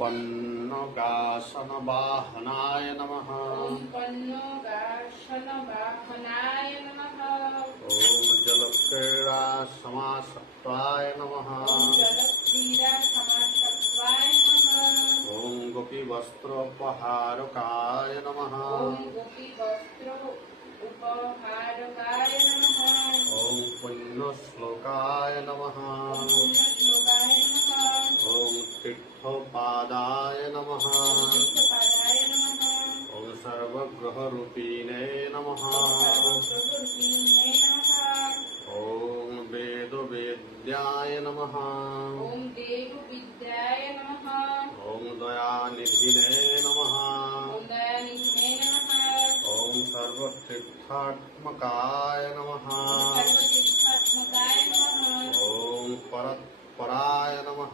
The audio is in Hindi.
पन्नगासनवाहनाय नमः। ॐ पन्नगासनवाहनाय नमः। ॐ जलक्रीडासमासक्ताय नमः। ॐ जलक्रीडासमासक्ताय नमः। ॐ गोपीवस्त्रोपहारकाय नमः। ॐ गोपीवस्त्रोपहारकाय नमः। ॐ पुण्यश्लोकाय नमः। ॐ पुण्यश्लोकाय नमः। ॐ तीर्थपादाय नमः। ॐ तीर्थपादाय नमः। ॐ सर्वग्रहरूपिणे नमः। ॐ सर्वप्रभुरूपिणे नमः। ॐ वेदवेद्याय नमः। ॐ देवविद्याय नमः। ॐ दयानिधिने नमः। ॐ दयानिधिने नमः। ॐ सर्वतीर्थात्मकाय नमः। सर्वतीर्थात्मकाय नमः। ॐ परत्पराय नमः।